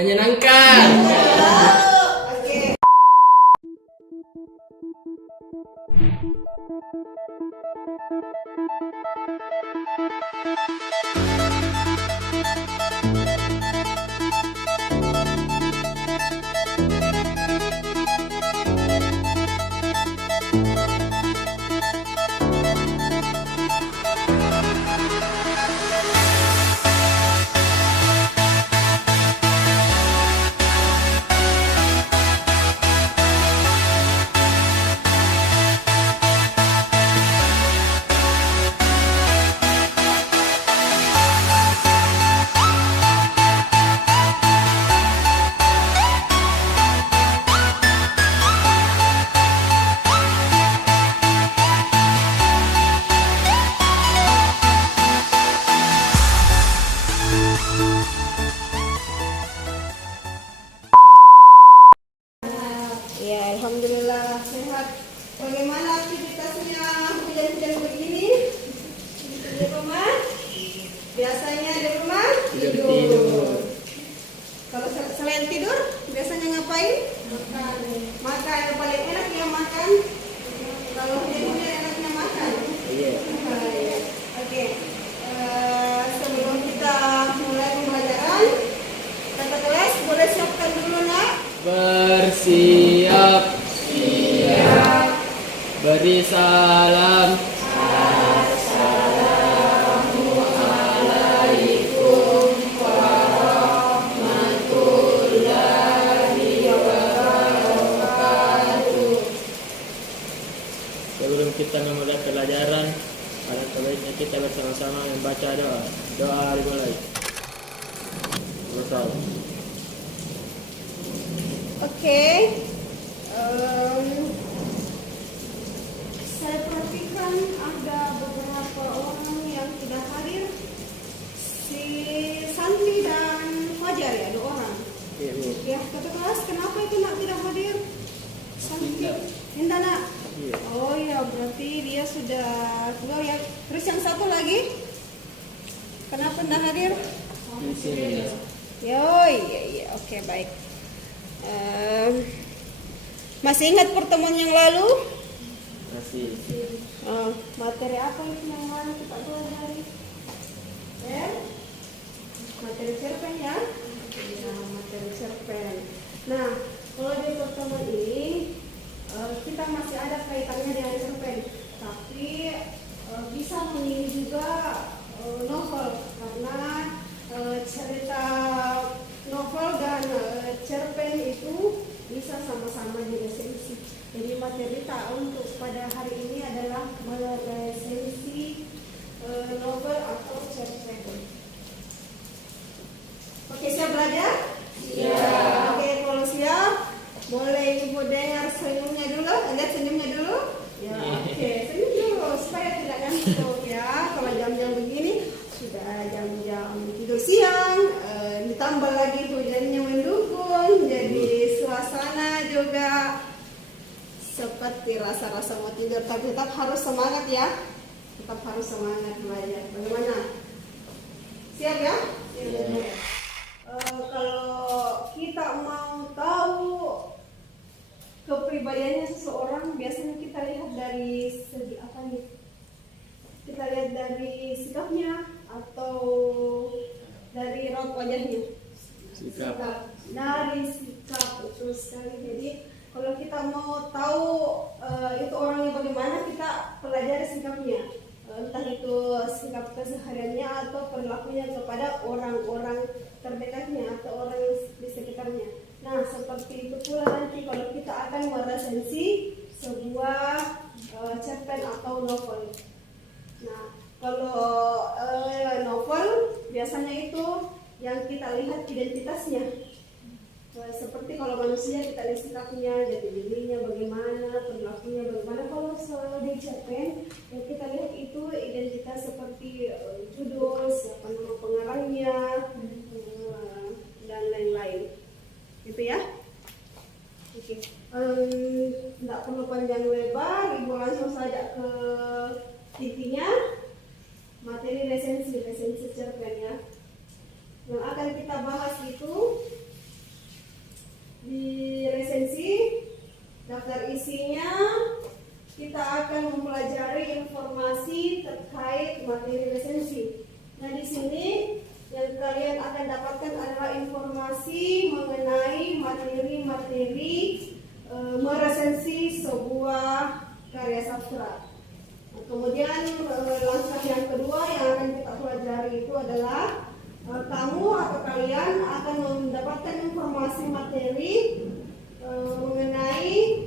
menyenangkan. Oke. Ya, alhamdulillah sehat. Bagaimana aktivitasnya hujan-hujan begini? Di rumah? Biasanya di rumah tidur. Kalau selain tidur, biasanya ngapain? Makan. Makan yang paling enak ya makan. Kalau hujan-hujan enaknya makan. Iya. Oke. Sebelum kita mulai pembelajaran, kata kelas boleh siapkan dulu nak. Bersiap. Siap. Beri salam. Sebelum kita memulai pelajaran, alangkah baiknya kita bersama-sama membaca doa. Doa dimulai. Bersama. Oke. Saya perhatikan ada beberapa orang yang tidak hadir. Si Santi dan Fajar ya, 2 orang. Iya, Bu. Ya, kata kelas kenapa itu nak tidak hadir? Santi. Indah nak. Iya. Oh ya, berarti dia sudah keluar ya. Terus yang satu lagi? Kenapa tidak hadir? Di sini. Yo, iya, oke baik. Masih ingat pertemuan yang lalu? Masih. Materi apa itu yang lalu kita pelajari? Materi cerpen ya? Ya, materi cerpen. Nah, kalau di pertemuan ini kita masih ada kaitannya dengan cerpen, tapi bisa memilih juga novel karena cerita novel dan cerpen itu bisa sama-sama diresensi. Jadi materi kita untuk pada hari ini adalah meresensi novel atau cerpen. Oke, siap belajar? Siap. Oke, kalau siap, boleh ibu dengar senyumnya dulu, lihat senyumnya dulu. Ya, oke, senyum dulu supaya tidak ngantuk ya. Kalau jam-jam begini sudah jam-jam tidur siang, ditambah lagi hujannya mendukung, jadi suasana juga seperti rasa-rasa mau tidur, tapi tetap harus semangat ya, tetap harus semangat belajar. Bagaimana? Siap ya? Siap. Kalau kita mau tahu kepribadiannya seseorang, biasanya kita lihat dari segi apa nih? Kita lihat dari sikapnya atau dari raut wajahnya? Sikap. Dari sikap, betul sekali. Jadi kalau kita mau tahu itu orangnya bagaimana, kita pelajari sikapnya. Entah itu sikap kesehariannya atau perilakunya kepada orang-orang terdekatnya atau orang di sekitarnya. Nah, seperti itu pula nanti kalau kita akan meresensi sebuah cerpen atau novel. Nah, kalau novel biasanya itu yang kita lihat identitasnya. Seperti kalau manusia kita lihat sikapnya, jati dirinya bagaimana, perilakunya bagaimana. Kalau di cerpen yang kita lihat itu identitas seperti judul, siapa nama pengarangnya, dan lain-lain. Gitu ya. Oke. Tidak perlu panjang lebar, ibu langsung saja ke intinya. Materi resensi cerpen ya. Yang akan kita bahas itu informasi mengenai materi-materi meresensi sebuah karya sastra. Kemudian langkah yang kedua yang akan kita pelajari itu adalah kamu atau kalian akan mendapatkan informasi materi mengenai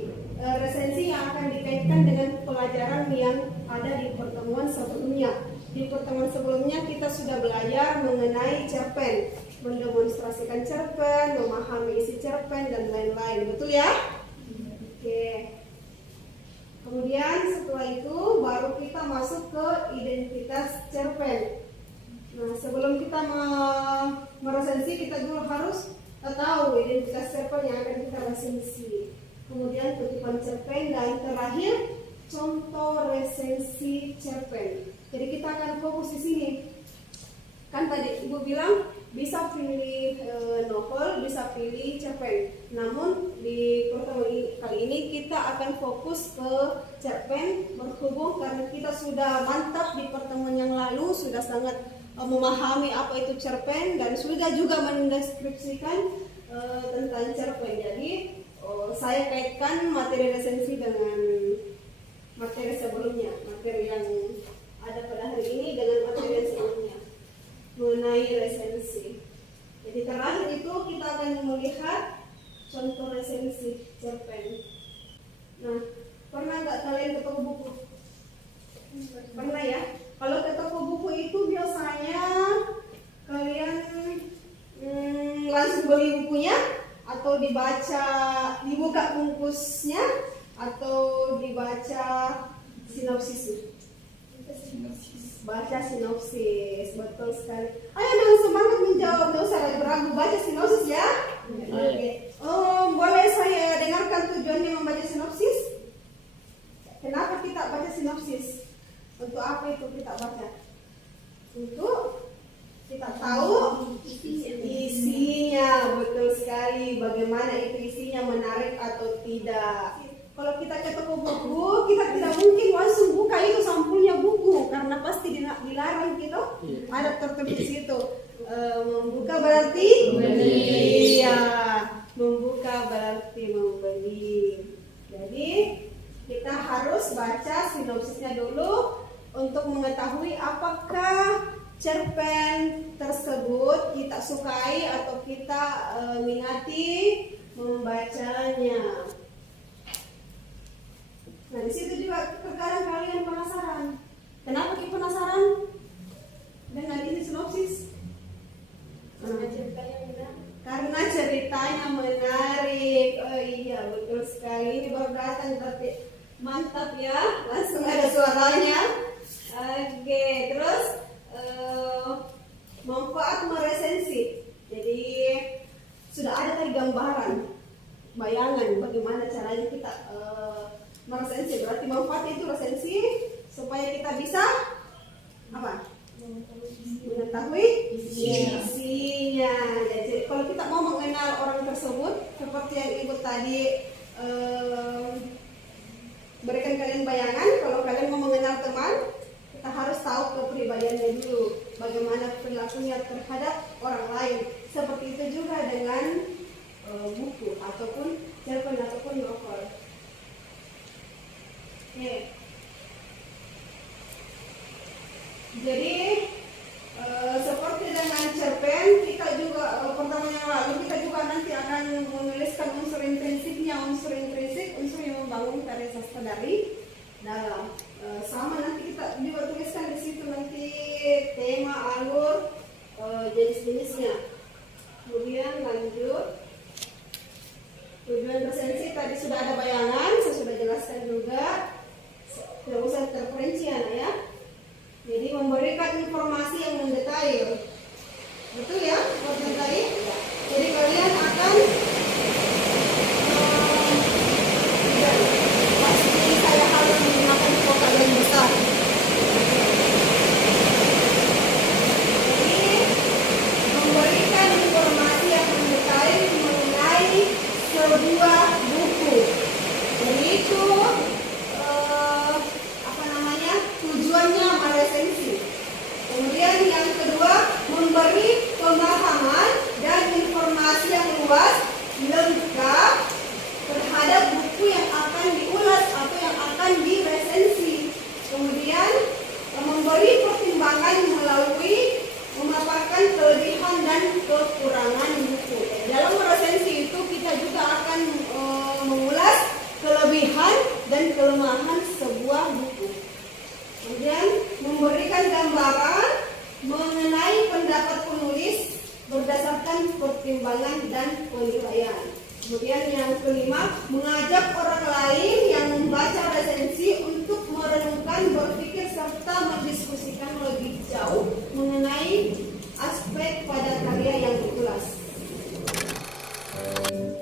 resensi yang akan dikaitkan dengan pelajaran yang ada di pertemuan sebelumnya. Di pertemuan sebelumnya kita sudah belajar mengenai cerpen, mendemonstrasikan cerpen, memahami isi cerpen dan lain-lain. Betul ya? Oke. Kemudian setelah itu baru kita masuk ke identitas cerpen. Nah, sebelum kita meresensi, kita dulu harus tahu identitas cerpen yang akan kita resensi. Kemudian kutipan cerpen dan terakhir contoh resensi cerpen. Jadi kita akan fokus di sini. Kan tadi Ibu bilang bisa pilih novel, bisa pilih cerpen. Namun di pertemuan kali ini kita akan fokus ke cerpen, berhubung karena kita sudah mantap di pertemuan yang lalu, sudah sangat memahami apa itu cerpen dan sudah juga mendeskripsikan tentang cerpen. Jadi saya kaitkan materi resensi dengan materi sebelumnya, materi yang ada pada hari ini dengan materi yang sebelumnya mengenai resensi. Jadi terakhir itu kita akan melihat contoh resensi cerpen. Nah, pernah nggak kalian ke toko buku? Pernah ya? Kalau ke toko buku itu biasanya kalian langsung beli bukunya atau dibuka bungkusnya atau dibaca sinopsisnya? Baca sinopsis, betul sekali. Ayo dong semangat menjawab, nggak usah ragu-ragu, baca sinopsis ya. Oke. Boleh saya dengarkan tujuannya membaca sinopsis? Kenapa kita baca sinopsis? Untuk apa itu kita baca? Untuk kita tahu isinya, betul sekali. Bagaimana itu isinya, menarik atau tidak. Kalau kita ke toko buku, kita tidak mungkin langsung buka itu sampulnya buku karena pasti dilarang gitu. Ada tertulis di situ. Membuka berarti membeli. Iya, membuka berarti membeli. Jadi kita harus baca sinopsisnya dulu untuk mengetahui apakah cerpen tersebut kita sukai atau kita minati membacanya. Nah, di situ juga terkadang kalian penasaran. Kenapa kita penasaran dengan isi sinopsis? Karena ceritanya menarik. Oh iya, betul sekali. Ini baru datang tapi mantap ya. Langsung ada suaranya. Oke, terus manfaat meresensi. Jadi sudah ada tadi gambaran, bayangan bagaimana caranya kita meresensi. Berarti manfaat itu resensi supaya kita bisa apa? Mengetahui isinya. Jadi kalau kita mau mengenal orang tersebut, seperti yang Ibu tadi berikan kalian bayangan, kalau kalian mau mengenal teman, kita harus tahu kepribadiannya dulu, bagaimana perilakunya terhadap orang lain. Seperti itu juga dengan buku ataupun cerpen ataupun novel. Oke. Jadi seperti dengan cerpen, kita juga pertemuan yang lalu kita juga nanti akan menuliskan unsur intrinsiknya, unsur yang membangun karya sastra dari dalam. Sama nanti kita juga tuliskan di situ nanti tema, alur, jenis-jenisnya. Kemudian lanjut tujuan resensi tadi sudah ada bayangan, saya sudah jelaskan juga. Tidak usah terperincian ya. Jadi memberikan informasi yang mendetail. Betul ya, informasi tadi? Jadi kalian akan pasti saya harus menggunakan vokal yang besar. Jadi memberikan informasi yang mendetail mengenai sebuah buku. Jadi itu tujuannya meresensi. Kemudian yang kedua dan kekurangan buku. Dalam resensi itu kita juga akan mengulas kelebihan dan kelemahan sebuah buku. Kemudian memberikan gambaran mengenai pendapat penulis berdasarkan pertimbangan dan penilaian. Kemudian yang kelima, mengajak orang lain yang membaca resensi untuk merenungkan, berpikir, serta mendiskusikan lebih jauh mengenai aspek pada karya yang diulas.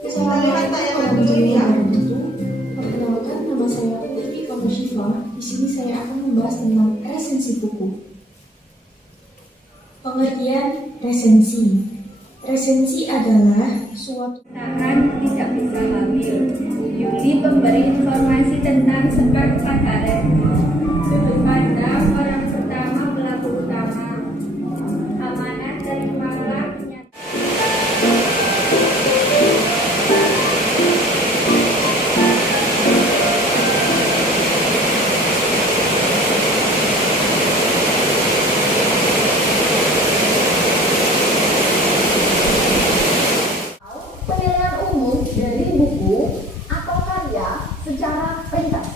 Kita lihat tayangan dulu ini ya. Perkenalkan, nama saya Putri Kamusyifa. Di sini saya akan membahas tentang resensi buku. Pengertian resensi. Resensi adalah suatu Tangan tidak bisa hamil. Yuli memberi informasi tentang sebab karet. Sudut pandang orang pertama pelaku utama. Amanat dari malam. Penilaian umum dari buku atau karya secara ringkas.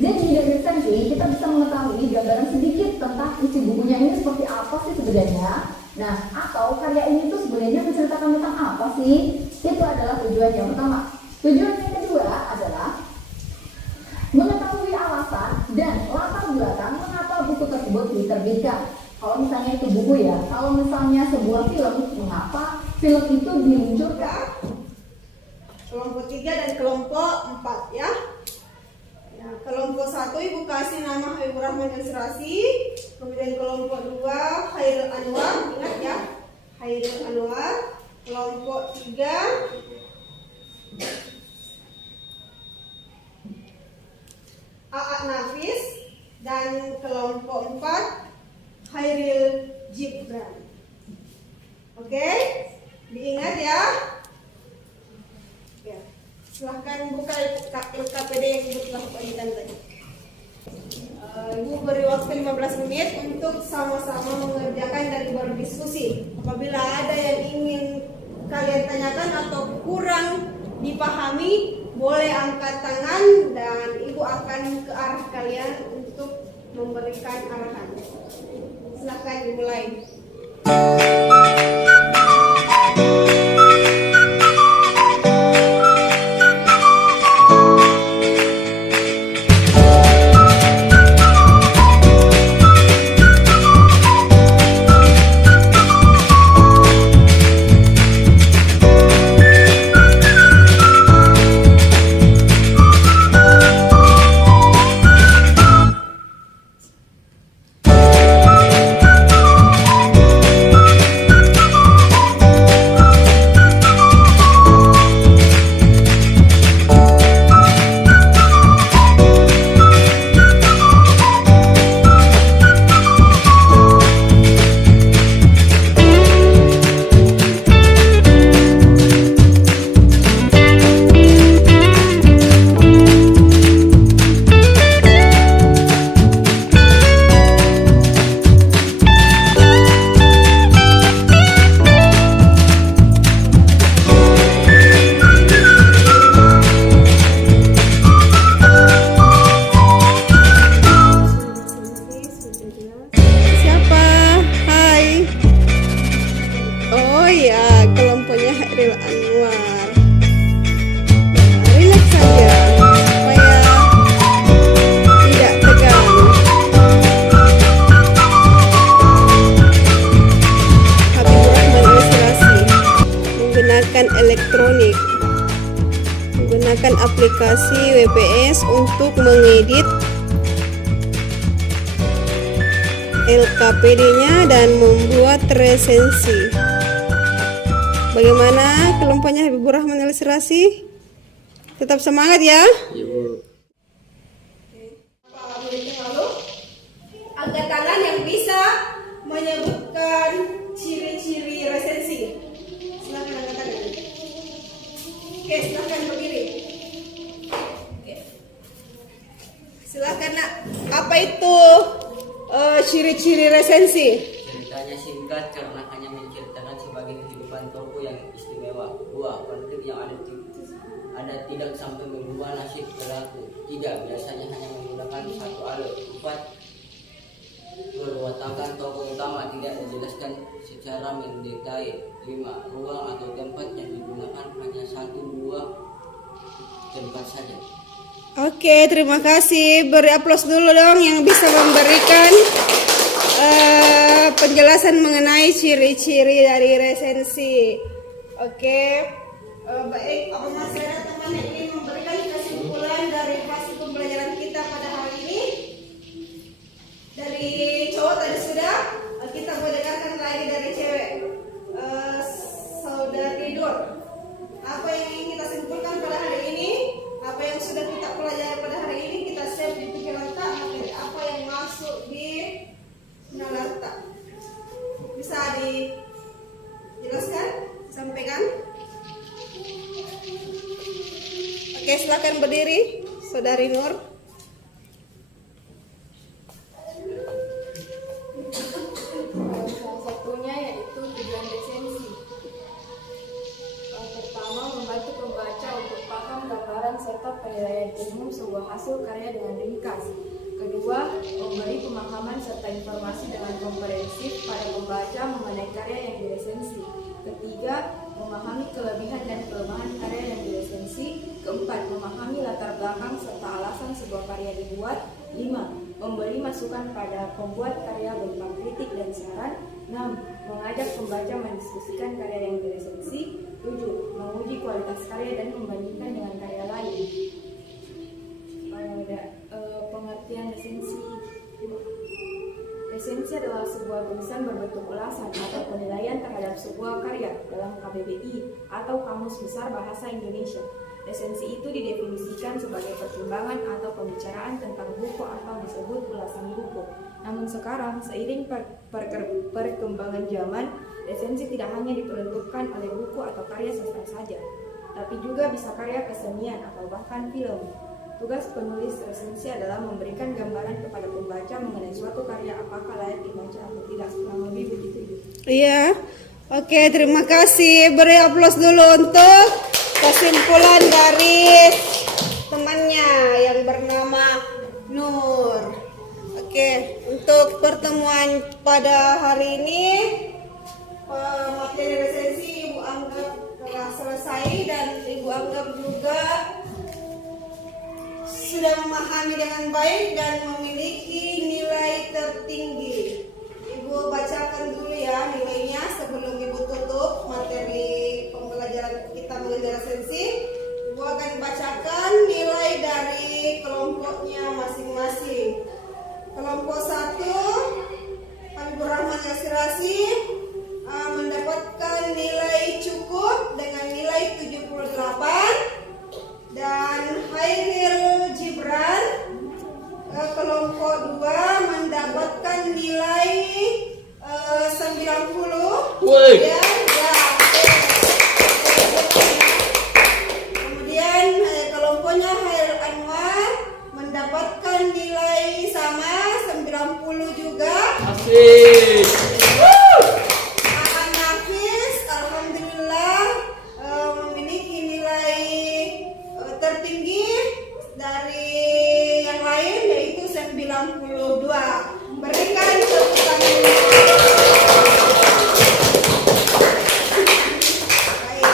Jadi dari resensi kita bisa mengetahui gambaran sedikit tentang isi bukunya ini seperti apa sih sebenarnya. Nah, atau karya ini tuh sebenarnya menceritakan tentang apa sih? Itu adalah tujuan yang pertama. Tujuan yang kedua adalah mengetahui alasan dan latar belakang mengapa buku tersebut diterbitkan. Kalau misalnya itu buku ya, kalau misalnya sebuah film, mengapa film itu diluncurkan? Kelompok 3 dan kelompok 4 ya. Nah, kelompok 1 Ibu kasih nama Habibur Rahman Ilustrasi. Kemudian kelompok 2 Khairul Anwar, ingat ya, Khairul Anwar. Kelompok 3 Aak Nafis. Dan kelompok 4 Khairil Gibran. Oke, diingat ya. Ya, silahkan buka LKPD yang telah bagikan tadi. Ibu beri waktu 15 menit untuk sama-sama mengerjakan dan berdiskusi. Apabila ada yang ingin kalian tanyakan atau kurang dipahami, boleh angkat tangan dan ibu akan ke arah kalian untuk memberikan arahan. Silahkan dimulai. Elektronik, menggunakan aplikasi WPS untuk mengedit LKPD-nya dan membuat resensi. Bagaimana kelompoknya Habibur Rahman Ilustrasi? Tetap semangat ya. Ibu. Lalu angkat tangan yang bisa menyebutkan ciri-ciri resensi. Silakan angkat tangan. Oke, silakan berdiri. Oke. Silakan nak. Apa itu ciri-ciri resensi? Ceritanya sih singkat karena hanya menceritakan sebagai kehidupan toko yang istimewa. 2. Konflik yang ada tidak sampai mengubah nasib pelaku. 3. Biasanya hanya menggunakan satu alur. 4. Perwatakan tokoh utama tidak dijelaskan secara mendetail. 5. Ruang atau tempat yang digunakan hanya 1-2 tempat saja. Oke, terima kasih. Beri aplaus dulu dong yang bisa memberikan penjelasan mengenai ciri-ciri dari resensi. Oke, baik. Apa masih ada teman yang ingin memberikan kesimpulan dari hasil pembelajaran kita pada hari ini? Dari cowok tadi sudah, kita mau dengarkan lagi dari cewek. Saudari Dur, apa yang ingin kita simpulkan pada hari ini? Apa yang sudah kita pelajari pada hari ini kita save di pikiran kita, materi apa yang masuk di Nalarta. Bisa dijelaskan, sampaikan. Oke, silakan berdiri, Saudari Nur. Salah satunya yaitu tujuan resensi. Pertama, membantu pembaca untuk paham gambaran serta penilaian umum sebuah hasil karya dengan ringkas. Kedua, memberi pemahaman serta informasi dengan komprehensif pada pembaca mengenai karya yang diresensi. Ketiga, memahami kelebihan dan kelemahan karya yang diresensi. Keempat, memahami latar belakang serta alasan sebuah karya dibuat. 5. Memberi masukan pada pembuat karya berupa kritik dan saran. 6. Mengajak pembaca mendiskusikan karya yang diresensi. 7. Menguji kualitas karya dan membandingkan dengan karya lain. Pengertian resensi. Resensi adalah sebuah tulisan berbentuk ulasan atau penilaian terhadap sebuah karya dalam KBBI atau Kamus Besar Bahasa Indonesia. Resensi itu didefinisikan sebagai pertimbangan atau pembicaraan tentang buku atau disebut ulasan buku. Namun sekarang, seiring perkembangan zaman, resensi tidak hanya diperuntukkan oleh buku atau karya sastra saja, tapi juga bisa karya kesenian atau bahkan film. Tugas penulis resensi adalah memberikan gambaran kepada pembaca mengenai suatu karya apakah layak dibaca atau tidak. Kurang lebih begitu. Iya. Oke, terima kasih. Beri aplaus dulu untuk kesimpulan dari temannya yang bernama Nur. Oke, untuk pertemuan pada hari ini materi resensi Ibu anggap telah selesai dan Ibu anggap juga sudah memahami dengan baik dan memiliki nilai tertinggi. Ibu bacakan dulu ya nilainya sebelum Ibu tutup materi pembelajaran kita mengenai resensi. Ibu akan bacakan nilai dari kelompoknya masing-masing. Kelompok 1, Habibur Rahman Yasirasi mendapatkan nilai cukup dengan nilai 78. Dan Hairil Gibran kelompok 2 mendapatkan nilai 90. Kemudian kelompoknya Hairil Anwar mendapatkan nilai sama 90 juga. Asik. Nafis alhamdulillah memiliki nilai tertinggi dari yang lain yaitu 92. Berikan tepuk tangan. Baik.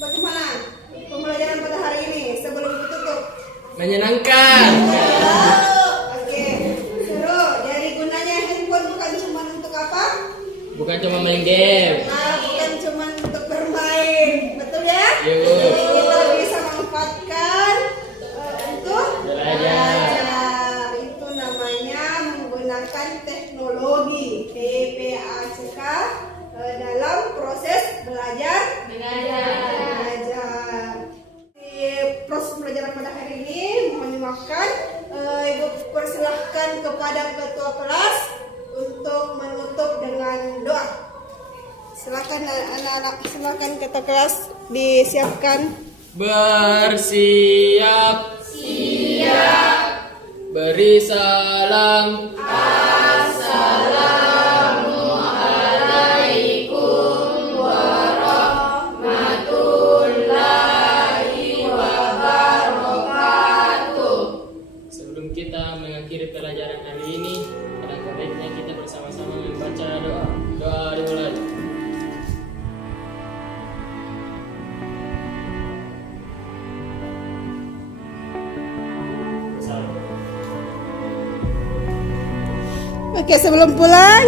Bagaimana pembelajaran pada hari ini sebelum ditutup? Menyenangkan. Oke, seru. Jadi gunanya handphone bukan cuma untuk apa? Bukan cuma main game. Bukan cuma untuk bermain, betul ya? Yuk. Jadi kita bisa manfaatkan untuk belajar. Itu namanya menggunakan teknologi PPACK dalam proses belajar mengajar. Di proses pembelajaran pada hari ini mohon dimaafkan. Ibu persilahkan kepada ketua kelas untuk menutup dengan doa. Silakan anak-anak, silakan ketua kelas disiapkan. Bersiap. Siap. Beri salam. Sebelum kita mengakhiri pelajaran hari ini, alangkah baiknya kita bersama-sama membaca doa. Doa dimulai. Oke, sebelum pulang,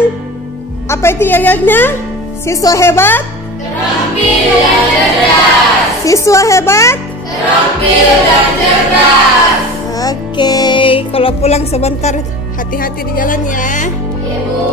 apa itu ayatnya? Siswa hebat? Terampil dan cerdas. Siswa hebat? Terampil dan cerdas. Oke, kalau pulang sebentar hati-hati di jalan ya. Ibu.